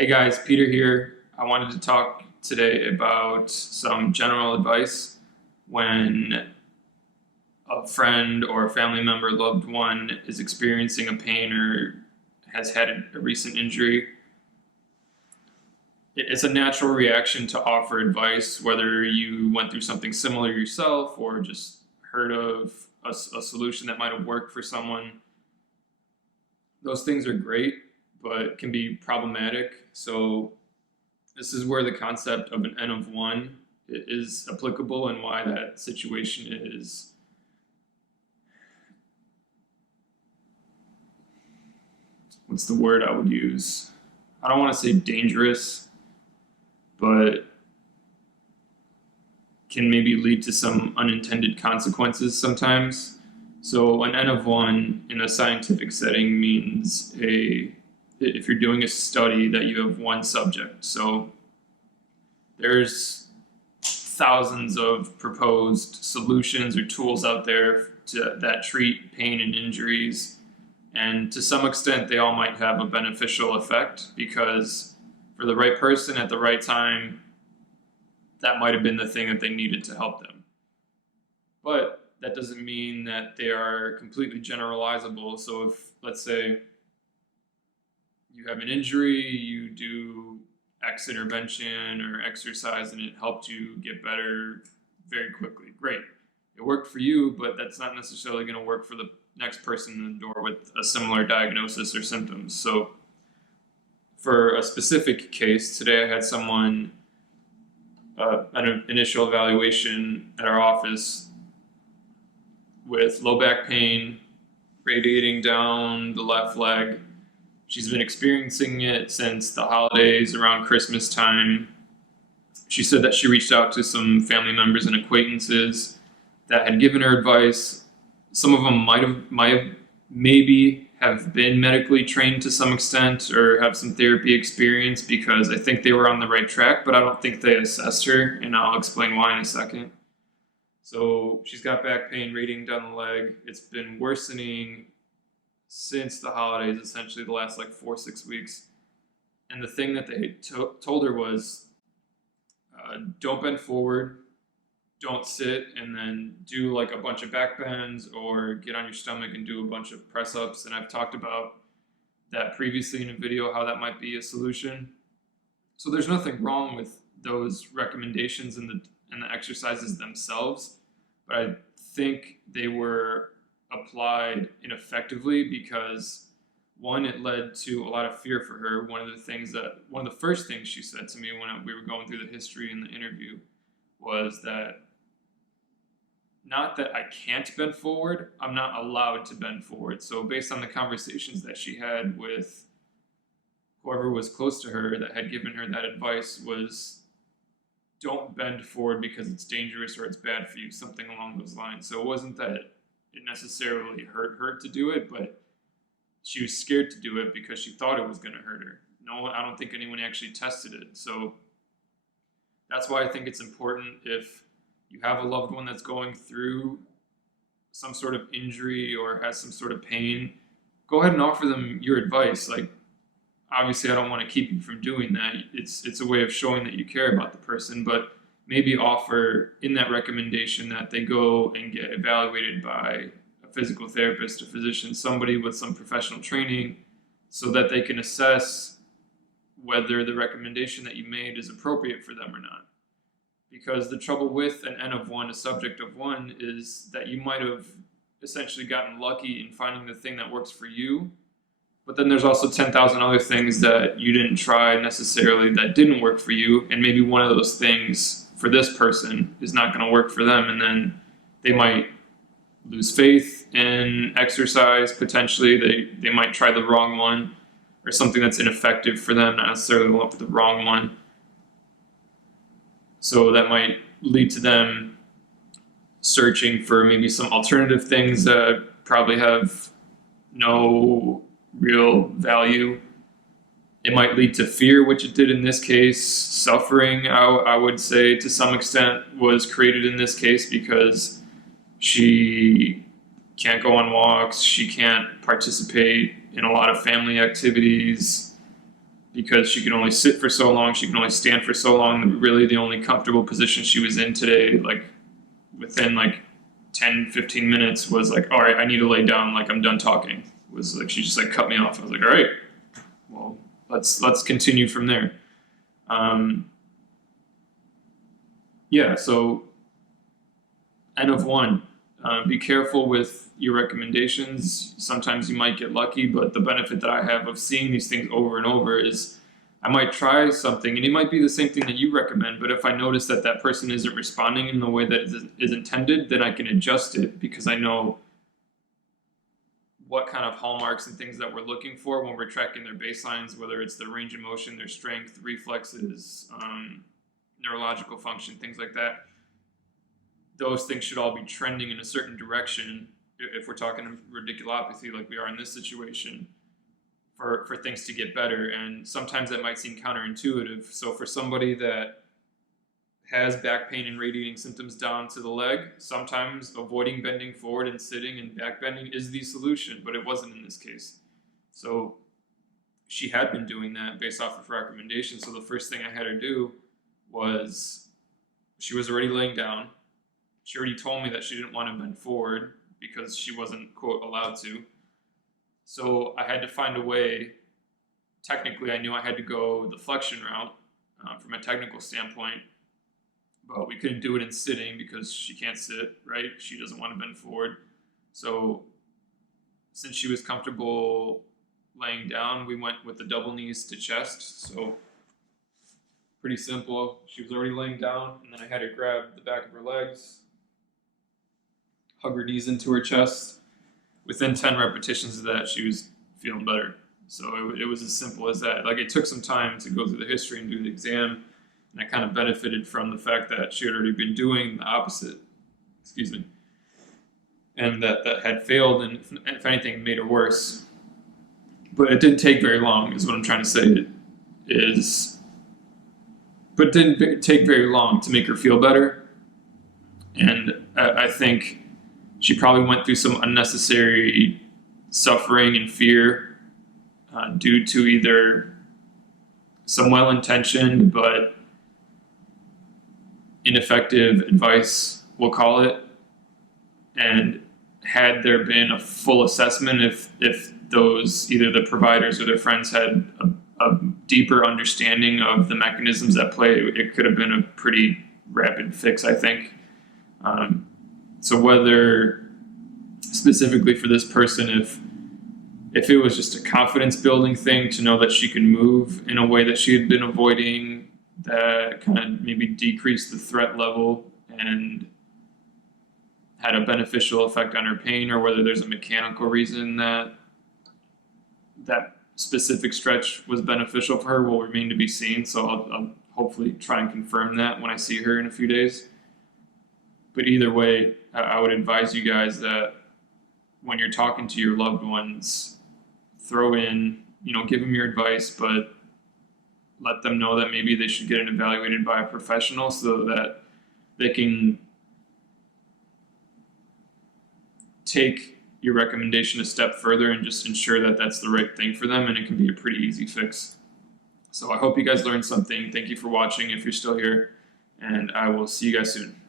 Hey guys, Peter here. I wanted to talk today about some general advice when a friend or a family member, loved one is experiencing a pain or has had a recent injury. It's a natural reaction to offer advice, whether you went through something similar yourself or just heard of a solution that might have worked for someone. Those things are great, but can be problematic. So this is where the concept of an N of one is applicable and why that situation is, what's the word I would use? I don't want to say dangerous, but can maybe lead to some unintended consequences sometimes. So an N of one in a scientific setting means if you're doing a study that you have one subject. So there's thousands of proposed solutions or tools out there that treat pain and injuries. And to some extent, they all might have a beneficial effect because for the right person at the right time, that might have been the thing that they needed to help them. But that doesn't mean that they are completely generalizable. So if, let's say, you have an injury, you do X intervention or exercise and it helped you get better very quickly. Great. It worked for you, but that's not necessarily going to work for the next person in the door with a similar diagnosis or symptoms. So for a specific case, today I had someone, an initial evaluation at our office with low back pain, radiating down the left leg. She's been experiencing it since the holidays around Christmas time. She said that she reached out to some family members and acquaintances that had given her advice. Some of them might have maybe have been medically trained to some extent or have some therapy experience because I think they were on the right track, but I don't think they assessed her, and I'll explain why in a second. So she's got back pain radiating down the leg. It's been worsening since the holidays, essentially the last like 4 or 6 weeks. And the thing that they told her was, don't bend forward, don't sit and then do like a bunch of back bends or get on your stomach and do a bunch of press ups. And I've talked about that previously in a video, how that might be a solution. So there's nothing wrong with those recommendations and the exercises themselves, but I think they were applied ineffectively because one, it led to a lot of fear for her. One of the first things she said to me when we were going through the history in the interview was that not that I can't bend forward, I'm not allowed to bend forward. So based on the conversations that she had with whoever was close to her that had given her that advice was, don't bend forward because it's dangerous or it's bad for you, something along those lines. So it wasn't that it necessarily hurt her to do it, but she was scared to do it because she thought it was going to hurt her. No, I don't think anyone actually tested it. So that's why I think it's important, if you have a loved one that's going through some sort of injury or has some sort of pain, go ahead and offer them your advice. Like, obviously I don't want to keep you from doing that. It's a way of showing that you care about the person, but maybe offer in that recommendation that they go and get evaluated by a physical therapist, a physician, somebody with some professional training, so that they can assess whether the recommendation that you made is appropriate for them or not. Because the trouble with an N of one, a subject of one, is that you might have essentially gotten lucky in finding the thing that works for you, but then there's also 10,000 other things that you didn't try necessarily that didn't work for you, and maybe one of those things for this person is not going to work for them, and then they might lose faith in exercise. Potentially they might try the wrong one or something that's ineffective for them, not necessarily the wrong one. So that might lead to them searching for maybe some alternative things that probably have no real value. It might lead to fear, which it did in this case. Suffering, I would say, to some extent, was created in this case because she can't go on walks, she can't participate in a lot of family activities. because she can only sit for so long, she can only stand for so long. Really, the only comfortable position she was in today, like within like 10, 15 minutes, was like, all right, I need to lay down, like I'm done talking. It was like she just like cut me off. I was like, all right, well, let's continue from there. Yeah, so N of 1. Be careful with your recommendations. Sometimes you might get lucky, but the benefit that I have of seeing these things over and over is I might try something and it might be the same thing that you recommend, but if I notice that that person isn't responding in the way that is intended, then I can adjust it because I know what kind of hallmarks and things that we're looking for when we're tracking their baselines, whether it's their range of motion, their strength, reflexes, neurological function, things like that. Those things should all be trending in a certain direction if we're talking radiculopathy like we are in this situation for things to get better. And sometimes that might seem counterintuitive. So for somebody that has back pain and radiating symptoms down to the leg, sometimes avoiding bending forward and sitting and back bending is the solution, but it wasn't in this case. So she had been doing that based off of recommendations. So the first thing I had her do was, she was already laying down. She already told me that she didn't want to bend forward because she wasn't, quote, allowed to. So I had to find a way. Technically, I knew I had to go the flexion route from a technical standpoint, but we couldn't do it in sitting because she can't sit, right? She doesn't want to bend forward. So since she was comfortable laying down, we went with the double knees to chest. So pretty simple. She was already laying down, and then I had her grab the back of her legs, hug her knees into her chest. Within 10 repetitions of that, she was feeling better. So it was as simple as that. Like, it took some time to go through the history and do the exam, and I kind of benefited from the fact that she had already been doing the opposite, and that had failed, and if anything, made her worse. But it didn't take very long, is what I'm trying to say. But it didn't take very long to make her feel better, and I think she probably went through some unnecessary suffering and fear due to either some well-intentioned but ineffective advice, we'll call it. And had there been a full assessment, if those, either the providers or their friends had a deeper understanding of the mechanisms at play, it could have been a pretty rapid fix, I think. So whether specifically for this person, if it was just a confidence building thing to know that she can move in a way that she had been avoiding, that kind of maybe decreased the threat level and had a beneficial effect on her pain, or whether there's a mechanical reason that specific stretch was beneficial for her, will remain to be seen. So I'll hopefully try and confirm that when I see her in a few days. But either way, I would advise you guys that when you're talking to your loved ones, throw in, give them your advice, but let them know that maybe they should get it evaluated by a professional so that they can take your recommendation a step further and just ensure that that's the right thing for them, and it can be a pretty easy fix. So I hope you guys learned something. Thank you for watching if you're still here, and I will see you guys soon.